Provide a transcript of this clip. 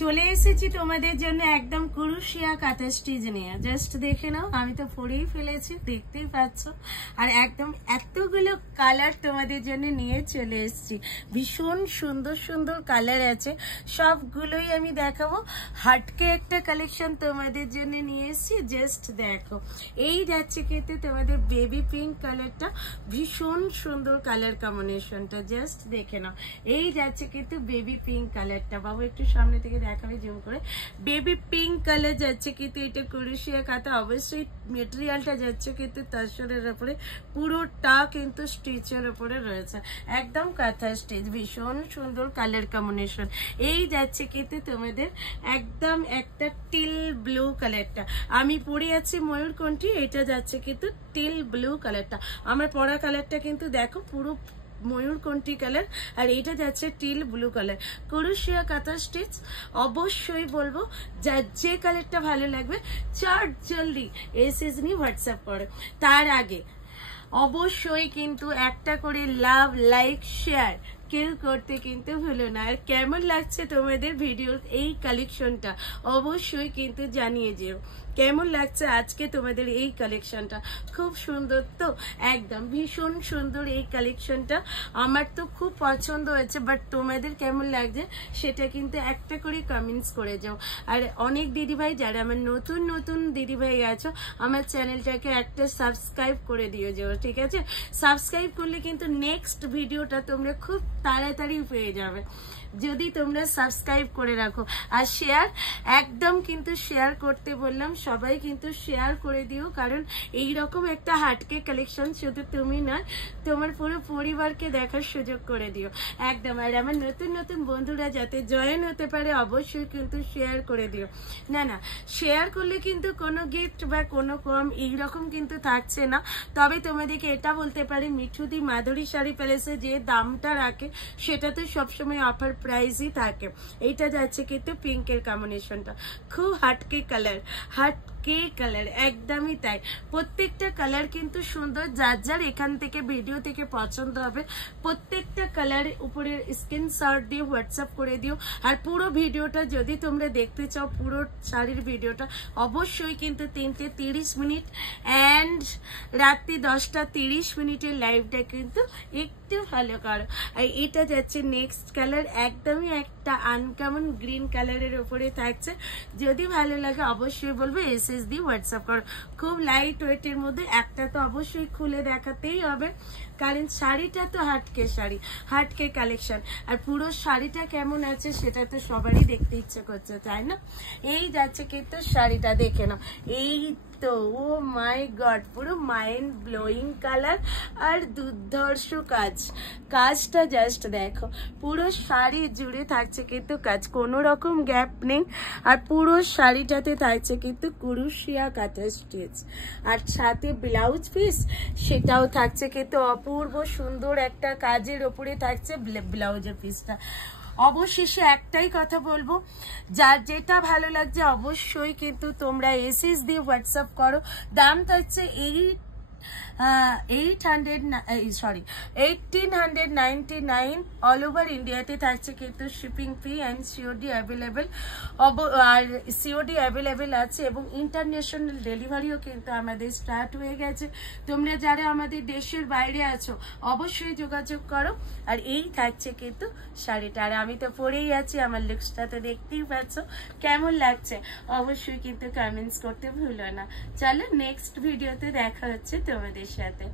চলে এসেছি তোমাদের জন্য একদম কুরুশিয়া কাঁথা স্টিচ নিয়ে। জাস্ট দেখে নাও, আমি তো পরেই ফেলেছি, দেখতেই পাচ্ছ। আর একদম এতগুলো কালার তোমাদের জন্য নিয়ে চলে এসেছি। ভীষণ সুন্দর সুন্দর কালার আছে, সবগুলোই আমি দেখাবো। হাটকে একটা কালেকশন তোমাদের জন্য নিয়ে এসেছি। জাস্ট দেখো, এই যাচ্ছে কিন্তু তোমাদের বেবি পিঙ্ক কালারটা, ভীষণ সুন্দর কালার কম্বিনেশনটা। জাস্ট দেখে নাও, এই যাচ্ছে কিন্তু বেবি পিঙ্ক কালারটা। বাবু একটু সামনে থেকে দেখাবে জুম করে। বেবি পিঙ্ক কালার যাচ্ছে কিন্তু এটা কুরুশিয়া কাঁথা। অবশ্যই মেটেরিয়ালটা যাচ্ছে কিন্তু তসরের উপরে, পুরোটা কিন্তু স্টিচের উপরে রয়েছে, একদম কাঁথা স্টিচ। ভীষণ সুন্দর কালার কম্বিনেশন। এই যাচ্ছে কিন্তু তোমাদের একদম একটা টিল ব্লু কালারটা, আমি পরে আছি ময়ূরকণ্ঠী, এটা যাচ্ছে কিন্তু টিল ব্লু কালারটা। আমার পরা কালারটা কিন্তু দেখো পুরো ময়ূরকণ্ঠী কালার, আর এইটা যাচ্ছে টিল ব্লু কালার। কুরুশিয়া কাঁথা স্টিচ। অবশ্যই বলবো যার যে কালারটা ভালো লাগবে চট জলদি এসএস নিয়ে হোয়াটসঅ্যাপ করো। তার আগে অবশ্যই কিন্তু একটা করে লাভ, লাইক, শেয়ার কেউ করতে কিন্তু ভুলো না। আর কেমন লাগছে তোমাদের ভিডিওর এই কালেকশনটা অবশ্যই কিন্তু জানিয়ে যেও। কেমন লাগছে আজকে তোমাদের এই কালেকশনটা? খুব সুন্দর তো, একদম ভীষণ সুন্দর এই কালেকশনটা। আমার তো খুব পছন্দ হয়েছে, বাট তোমাদের কেমন লাগছে সেটা কিন্তু একটা করে কমেন্টস করে যাও। আর অনেক দিদিভাই যারা আমার নতুন নতুন দিদিভাই আছো, আমার চ্যানেলটাকে একটা সাবস্ক্রাইব করে দিও যাও, ঠিক আছে? সাবস্ক্রাইব করলে কিন্তু নেক্সট ভিডিওটা তোমরা খুব তাড়াতাড়ি পেয়ে যাবে যদি তোমরা সাবস্ক্রাইব করে রাখো। আর শেয়ার, একদম কিন্তু শেয়ার করতে বললাম, সবাই কিন্তু শেয়ার করে দিও, কারণ এই রকম একটা হাটকে কালেকশন শুধু তুমি নয়, তোমার পুরো পরিবারকে দেখার সুযোগ করে দিও একদম। আর আমার নতুন নতুন বন্ধুরা যাতে জয়েন হতে পারে অবশ্যই কিন্তু শেয়ার করে দিও। না না, শেয়ার করলে কিন্তু কোনো গিফট বা কোনো কম এইরকম কিন্তু থাকছে না। তবে তোমাদেরকে এটা বলতে পারি, মিঠুদি মাধুরী শাড়ি প্যালেসে যে দামটা রাখে সেটা তো সবসময় অফার প্রাইসই থাকে। এইটা যাচ্ছে কিন্তু পিঙ্কের কম্বিনেশনটা, খুব হাটকে কালার, হাটকে কালার, একদমই তাই। প্রত্যেকটা কালার কিন্তু সুন্দর, যার যার এখান থেকে ভিডিও থেকে পছন্দ হবে প্রত্যেকটা কালার উপরে স্ক্রিনশট দিয়ে হোয়াটসঅ্যাপ করে দিও। আর পুরো ভিডিওটা যদি তোমরা দেখতে চাও, পুরো শাড়ির ভিডিওটা অবশ্যই কিন্তু 3:30 মিনিট অ্যান্ড রাত্রি 10:30 মিনিটের লাইভটা কিন্তু একটু ভালো করো। আর এটা যাচ্ছে নেক্সট কালার, একদমই একটা আনকমন গ্রিন কালারের উপরে থাকছে। যদি ভালো লাগে অবশ্যই বলবো এসএস দিয়ে হোয়াটসঅ্যাপ করো। খুব লাইট ওয়েটের মধ্যে একটা তো অবশ্যই খুলে দেখাতেই হবে, কারণ শাড়িটা তো হাটকে শাড়ি, হাটকে কালেকশন। আর পুরো শাড়িটা কেমন আছে সেটা তো সবারই দেখতে ইচ্ছে করছে, তাই না? এই যাচ্ছে কিন্তু শাড়িটা, দেখে নাও। এই তো, ও মাই গড, পুরো মাইন্ড ব্লোয়িং কালার আর দুর্ধর্ষ কাজ। কাজটা জাস্ট দেখো, পুরো শাড়ি জুড়ে থাকছে কিন্তু কাজ, কোনো রকম গ্যাপ নেই। আর পুরো শাড়িটাতে থাকছে কিন্তু কুরুশিয়া কাঁথা স্টিচ। আর সাথে ব্লাউজ পিস সেটাও থাকছে কিন্তু অপূর্ব সুন্দর একটা কাজের ওপরে থাকছে ব্লাউজের পিসটা। অবশেষে একটাই কথা বলবো, যার যেটা ভালো লাগছে অবশ্যই কিন্তু তোমরা এসএস দিয়ে হোয়াটসঅ্যাপ করো। দামটা হচ্ছে 1899 অল ওভার ইন্ডিয়াতে থাকছে কিন্তু shipping fee and COD available. আর সিওডি অ্যাভেলেবেল আছে এবং ইন্টারন্যাশনাল ডেলিভারিও কিন্তু আমাদের স্টার্ট হয়ে গেছে। তোমরা যারা আমাদের দেশের বাইরে আছো অবশ্যই যোগাযোগ করো। আর এই থাকছে কিন্তু শাড়িটা, আর আমি তো পরেই আছি, আমার লুকসটা তো দেখতেই পাচ্ছ। কেমন লাগছে অবশ্যই কিন্তু কমেন্টস করতে ভুলো না। চলো নেক্সট ভিডিওতে দেখা হচ্ছে তোমাদের সাথে।